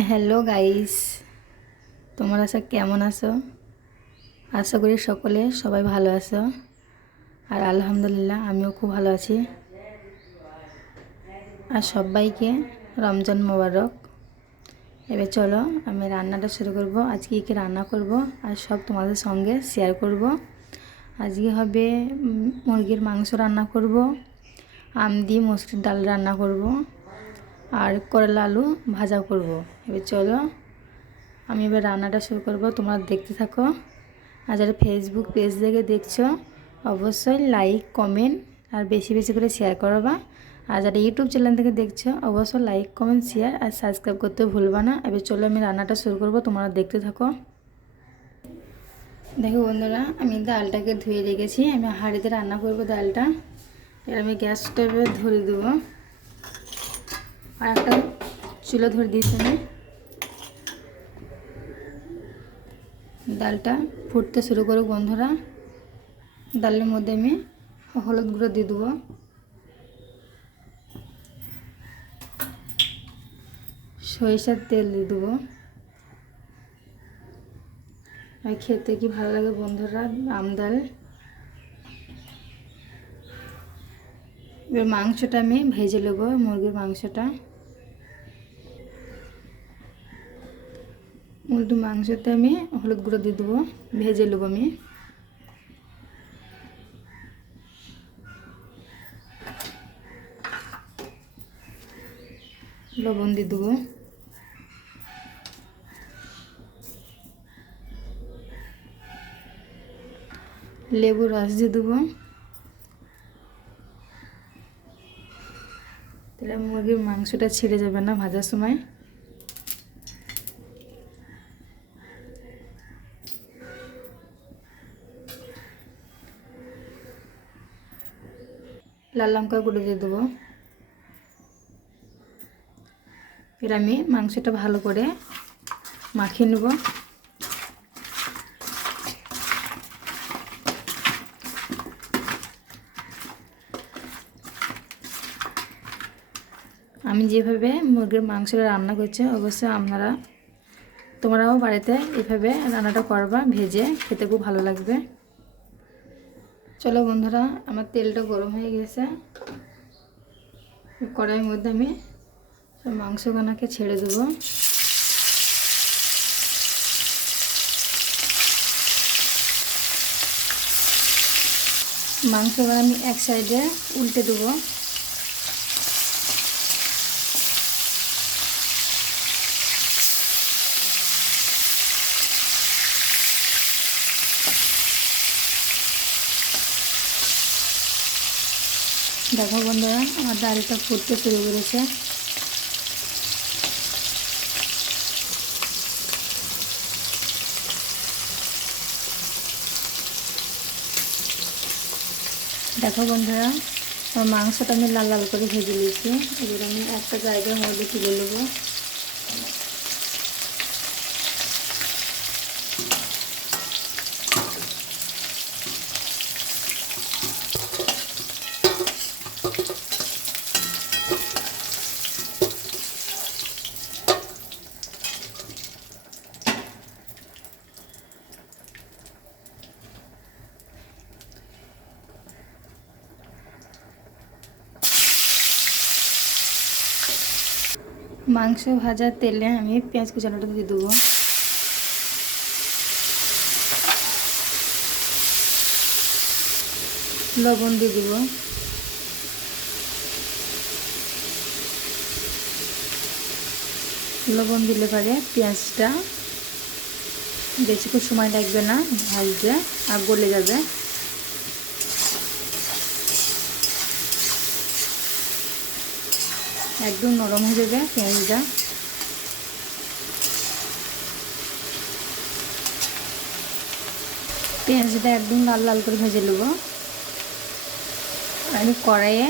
Hello guys, তোমরা সব কেমন আছো? আশা করি সবাই ভালো আছো। আর আলহামদুলিল্লাহ আমিও খুব ভালো আছি। আর সবাইকে রমজান মোবারক। এবার চলো আমি রান্নাটা শুরু করব। আজকে কী রান্না করব আর সব তোমাদের সঙ্গে শেয়ার করব। আজকে হবে মুরগির মাংস রান্না করব, আম দিয়ে মসুর ডাল রান্না করব, আর করলা আলু ভাজা করব। এবার চলো আমি এবার রান্নাটা শুরু করব, তোমরা দেখতে থাকো। আর যারা ফেসবুক পেজ থেকে দেখছো অবশ্যই লাইক কমেন্ট আর বেশি বেশি করে শেয়ার করবা। আর যারা ইউটিউব চ্যানেল থেকে দেখছো অবশ্যই লাইক কমেন্ট শেয়ার আর সাবস্ক্রাইব করতে ভুলবা না। এবার চলো আমি রান্নাটা শুরু করব, তোমরা দেখতে থাকো। দেখো বন্ধুরা, আমি ডালটাকে ধুয়ে রেখেছি। আমি হাঁড়িতে রান্না করব ডালটা। এবার আমি গ্যাসটা এবার ধরে দেবো আর একটা চুলো ধরে দিয়েছি। আমি ডালটা ফুটতে শুরু করুক বন্ধুরা। ডালের মধ্যে আমি হলুদ গুঁড়ো দিয়ে দেবো, সরিষার তেল দিয়ে দেবো। আর খেতে কি ভালো লাগে বন্ধুরা আম ডাল। এবার মাংসটা আমি ভেজে নেব, মুরগির মাংসটা। মুরগির মাংসতে আমি হলুদ গুঁড়ো দিয়ে দেবো, ভেজে নেব। আমি লবণ দিয়ে দেবো, লেবুর রস দিয়ে দেবো। তাহলে মুরগির মাংসটা ছিঁড়ে যাবে না ভাজার সময়। লাল লঙ্কা গুঁড়ো দিয়ে দেবো। এর আমি মাংসটা ভালো করে মাখিয়ে নেব। আমি যেভাবে মুরগির মাংসটা রান্না করছি অবশ্যই তোমরাও বাড়িতে এভাবে রান্নাটা করবা, ভেজে খেতে খুব ভালো লাগবে। চলো বন্ধুরা, আমার তেলটা গরম হয়ে গেছে। কড়াইয়ের মধ্যে আমি সব মাংসগুলোকে ছেড়ে দেবো। মাংসগুলো আমি এক সাইডে উল্টে দেবো। দেখো বন্ধুরা, আমার ডালটা ফুটতে শুরু করেছে। দেখো বন্ধুরা, আমার মাংসটা আমি লাল লাল করে ভেজে নিয়েছি। এবার আমি একটা জায়গার মধ্যে তুলে নেবো। মাংস ভাজার তেলে আমি পেঁয়াজ কুচানোটা দিয়ে দেবো। লবণ দিয়ে দেবো। লবণ দিলে পরে পেঁয়াজটা বেশিক্ষণ সময় লাগবে না ভাজতে, আর গলে যাবে। একদম নরম হয়ে যাবে পেঁয়াজটা। পেঁয়াজটা একদম লাল লাল করে ভেজে নেবো। আমি কড়াইয়ে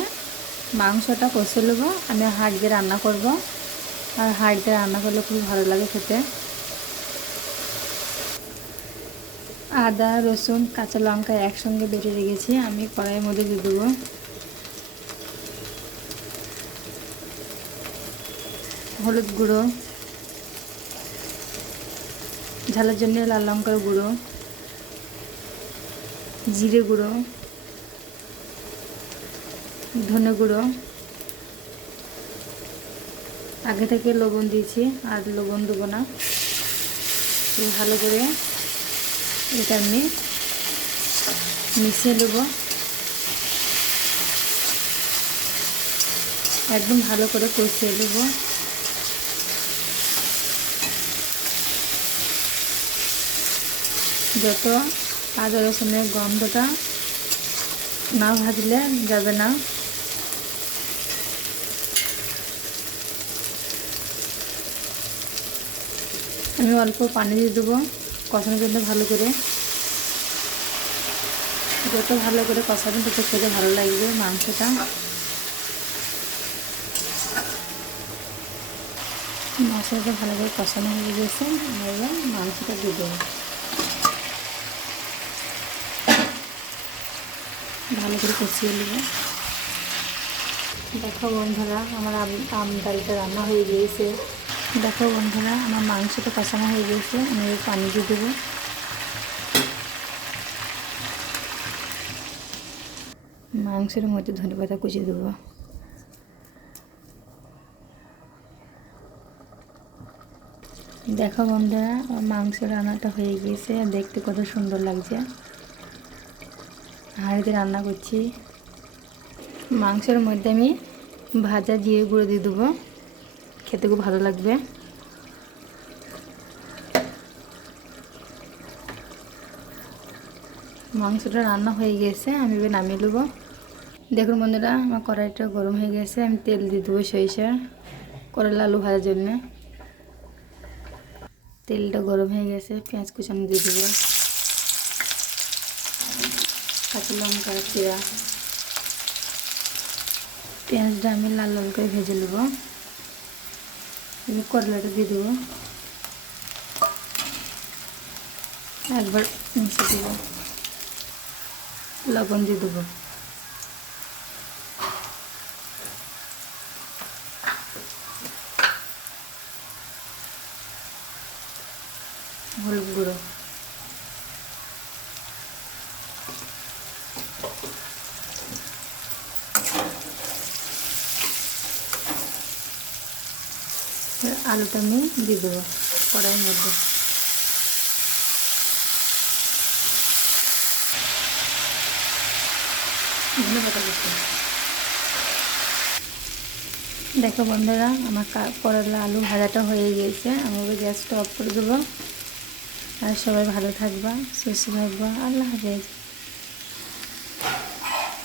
মাংসটা কষে নেবো। আমি হাঁড়িতে রান্না করব, আর হাঁড়িতে রান্না করলে খুব ভালো লাগে খেতে। আদা রসুন কাঁচা লঙ্কা একসঙ্গে বেটে রেখেছি, আমি কড়াইয়ের মধ্যে দিয়ে দেবো। হলুদ গুঁড়ো, ঝালের জন্য লাল লঙ্কার গুঁড়ো, জিরে গুঁড়ো, ধনে গুঁড়ো, আগে থেকে লবণ দিয়েছি, আর লবণ দেবো না। ভালো করে এটা আমি মিশিয়ে দেবো, একদম ভালো করে কষিয়ে দেবো। যত আদা রসুনের গন্ধটা না ভাজলে যাবে না। আমি অল্প পানি দিয়ে দেবো কষানোর জন্য ভালো করে। যত ভালো করে কষাবেন তত খেতে ভালো লাগবে মাংসটা। মশলাটা ভালো করে কষানো হয়ে গেছে, এবার মাংসটা দিয়ে দেবো। ভালো করে কষিয়ে নেব। দেখো বন্ধুরা, আমার আম ডালটা রান্না হয়ে গিয়েছে। দেখো বন্ধুরা, আমার মাংসটা কষানো হয়ে গিয়েছে। আমি পানি দিয়ে দেবো। মাংসের মধ্যে ধনেপাতা কুচি দেবো। দেখো বন্ধুরা, মাংস রান্নাটা হয়ে গিয়েছে, দেখতে কত সুন্দর লাগছে। হাঁড়িতে রান্না করছি। মাংসের মধ্যে আমি ভাজা জিরে গুঁড়ো দিয়ে দেবো, খেতে খুব ভালো লাগবে। মাংসটা রান্না হয়ে গেছে, আমি এবার নামিয়ে নেবো। দেখুন বন্ধুরা, আমার কড়াইটা গরম হয়ে গেছে। আমি তেল দিয়ে দেবো সরিষা, করলা আলু ভাজার জন্য। তেলটা গরম হয়ে গেছে, পেঁয়াজ কুচানো দিয়ে দেবো, কাঁচা লঙ্কা জিরা। পেঁয়াজটা আমি লাল লাল করে ভেজে নেবো। আমি করলাটা দিয়ে দেবো, একবার মিশিয়ে দেবো, লবণ দিয়ে দেবো। হলুদ গুঁড়ো, আলুটা আমি দিয়ে দেবো কড়াইয়ের মধ্যে। ধন্যবাদ। দেখো বন্ধুরা, আমার করলা আলু ভাজাটা হয়ে গিয়েছে। আমি গ্যাসটা অফ করে দেবো। আর সবাই ভালো থাকবা, সুস্থ থাকবা। আল্লাহ হাফেজ।